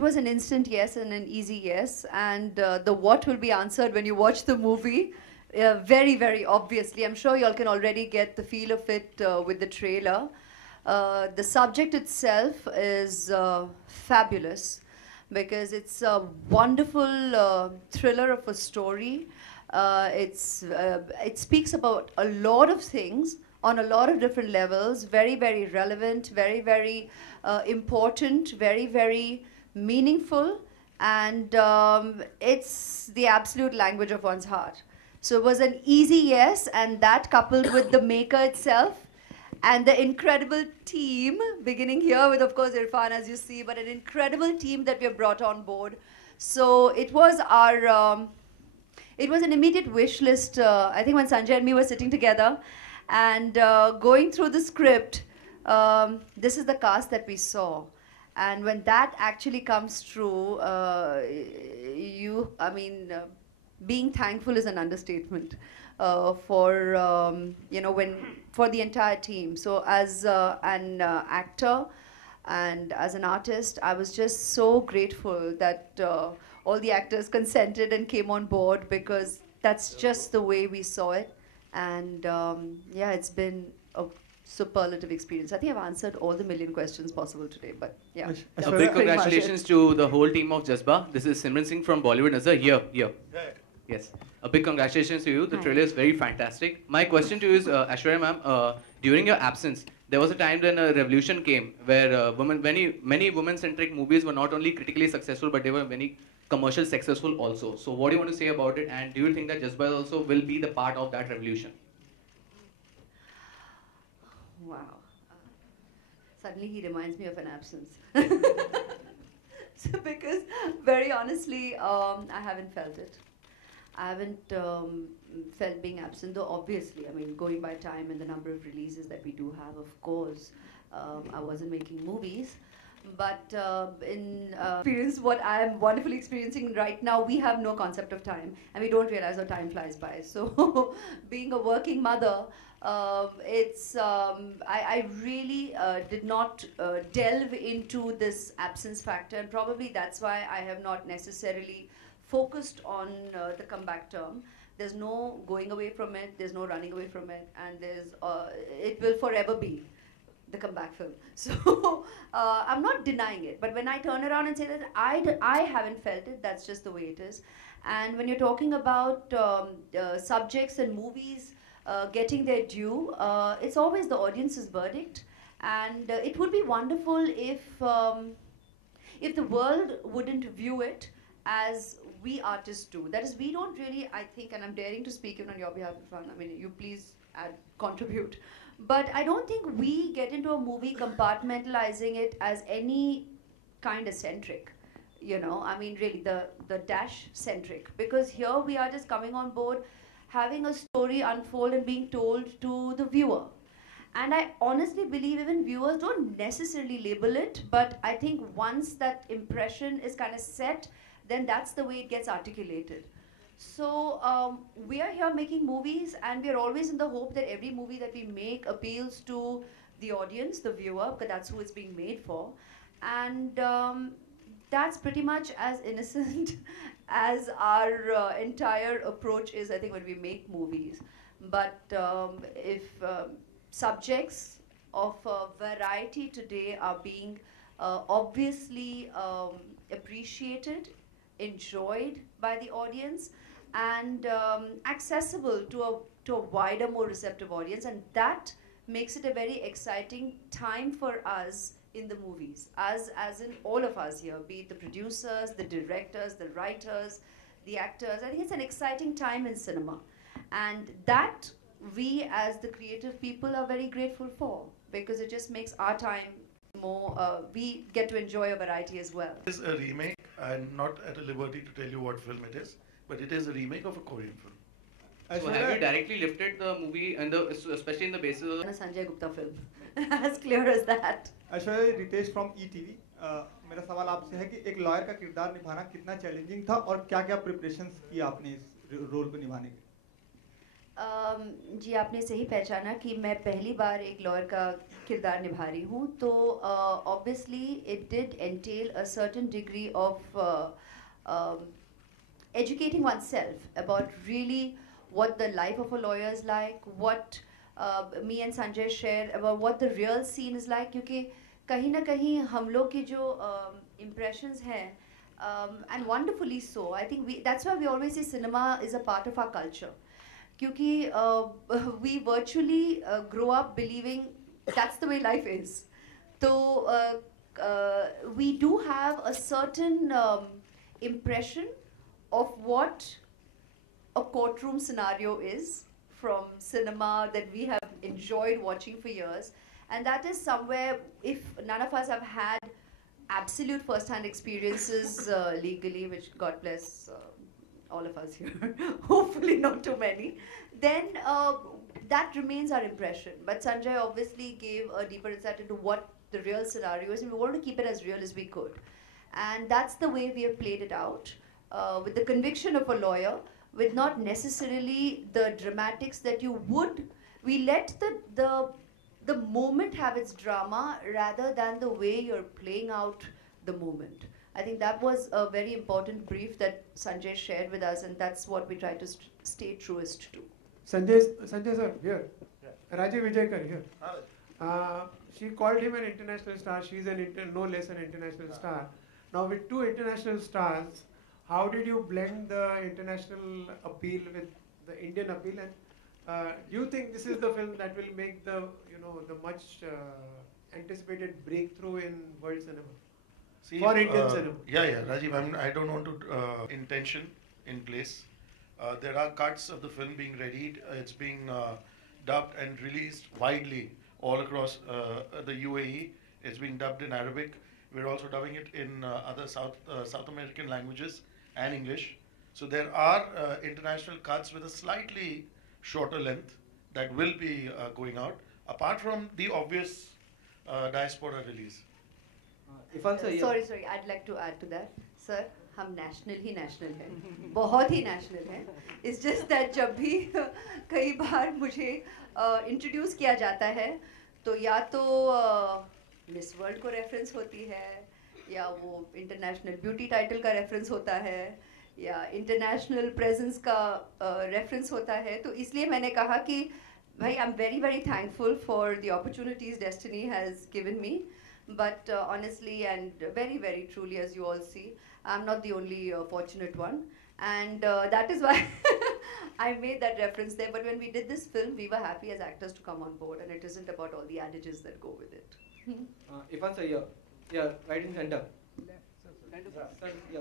it was an instant yes and an easy yes, and the what will be answered when you watch the movie. Very, very obviously. I'm sure you all can already get the feel of it with the trailer. The subject itself is fabulous because it's a wonderful thriller of a story. It speaks about a lot of things on a lot of different levels, very, very relevant, very, very important, very, very meaningful, and it's the absolute language of one's heart. So it was an easy yes, and that coupled with the maker itself, and the incredible team, beginning here with, of course, Irfan, as you see, but an incredible team that we have brought on board. So it was our, it was an immediate wish list. I think when Sanjay and me were sitting together and going through the script, this is the cast that we saw. And when that actually comes true, being thankful is an understatement. For for the entire team. So as an actor and as an artist, I was just so grateful that all the actors consented and came on board, because that's just the way we saw it. And yeah, it's been a superlative experience. I think I've answered all the million questions possible today, but yeah. A big congratulations to the whole team of Jazba. This is Simran Singh from Bollywood Nazar. Here. Yes. A big congratulations to you. The trailer is very fantastic. My question to you is, Aishwarya ma'am, during your absence, there was a time when a revolution came where many women-centric movies were not only critically successful, but they were many commercial successful also. So what do you want to say about it? And do you think that Jazba also will be the part of that revolution? Wow. Suddenly he reminds me of an absence. So because, very honestly, I haven't felt it. I haven't felt being absent, though obviously, I mean, going by time and the number of releases that we do have, of course, I wasn't making movies. But in experience, what I am wonderfully experiencing right now, we have no concept of time, and we don't realize how time flies by. So being a working mother, I really did not delve into this absence factor, and probably that's why I have not necessarily focused on the comeback term. There's no going away from it, there's no running away from it, and it will forever be the comeback film. So I'm not denying it, but when I turn around and say that I haven't felt it, that's just the way it is. And when you're talking about subjects and movies getting their due, it's always the audience's verdict, and it would be wonderful if the world wouldn't view it as we artists do. That is, we don't really, I think, and I'm daring to speak even on your behalf, Irfan, I mean, you please contribute. But I don't think we get into a movie compartmentalizing it as any kind of centric, you know, I mean, really the dash centric. Because here we are just coming on board, having a story unfold and being told to the viewer. And I honestly believe even viewers don't necessarily label it, but I think once that impression is kind of set, then that's the way it gets articulated. So we are here making movies, and we are always in the hope that every movie that we make appeals to the audience, the viewer, because that's who it's being made for. And that's pretty much as innocent as our entire approach is, I think, when we make movies. But if subjects of variety today are being obviously appreciated, enjoyed by the audience, and accessible to a wider, more receptive audience, and that makes it a very exciting time for us in the movies, as in all of us here, be it the producers, the directors, the writers, the actors. I think it's an exciting time in cinema, and that we as the creative people are very grateful for, because it just makes our time more, we get to enjoy a variety as well. It is a remake. I'm not at a liberty to tell you what film it is, but it is a remake of a Korean film. So have you directly lifted the movie, and especially in the basis of a Sanjay Gupta film, as clear as that. Aishwarya, Ritesh from ETV. मेरा सवाल आपसे है कि एक lawyer का किरदार निभाना कितना चैलेंजिंग था और क्या-क्या प्रिपरेशंस किया आपने इस रोल को निभाने के? जी आपने सही पहचाना कि मैं पहली बार एक लॉयर का किरदार निभा रही हूँ, तो obviously it did entail a certain degree of educating oneself about really what the life of a lawyer is like, what me and Sanjay share about what the real scene is like, क्योंकि कहीं ना कहीं हम लोग की जो impressions हैं, and wonderfully so, I think that's why we always say cinema is a part of our culture. क्योंकि we virtually grow up believing that's the way life is. So we do have a certain impression of what a courtroom scenario is from cinema that we have enjoyed watching for years, and that is somewhere, if none of us have had absolute first-hand experiences legally, which God bless all of us here, hopefully not too many, then that remains our impression. But Sanjay obviously gave a deeper insight into what the real scenario is, and we wanted to keep it as real as we could. And that's the way we have played it out, with the conviction of a lawyer, with not necessarily the dramatics that you would. We let the moment have its drama rather than the way you're playing out the moment. I think that was a very important brief that Sanjay shared with us, and that's what we try to stay truest to. Sanjay sir, here. Yeah. Rajiv Vijayakar, here. She called him an international star. She's no less an international star. Now with two international stars, how did you blend the international appeal with the Indian appeal? And do you think this is the film that will make the much anticipated breakthrough in world cinema? See, for Indian cinema. Yeah, Rajiv, I don't want to intention in place. There are cuts of the film being readied. It's being dubbed and released widely all across the UAE. It's being dubbed in Arabic. We're also dubbing it in other South American languages and English. So there are international cuts with a slightly shorter length that will be going out, apart from the obvious diaspora release. Sorry, I'd like to add to that. Sir, हम national हैं, बहुत ही national हैं. It's just that जब भी कई बार मुझे introduce किया जाता है, तो या तो Miss World को reference होती है, या वो international beauty title का reference होता है, या international presence का reference होता है. तो इसलिए मैंने कहा कि भाई, I'm very, very thankful for the opportunities destiny has given me. But honestly and very, very truly, as you all see, I'm not the only fortunate one. And that is why I made that reference there. But when we did this film, we were happy as actors to come on board. And it isn't about all the adages that go with it. Irfan sir, here. Yeah, right in center. Sir, yeah.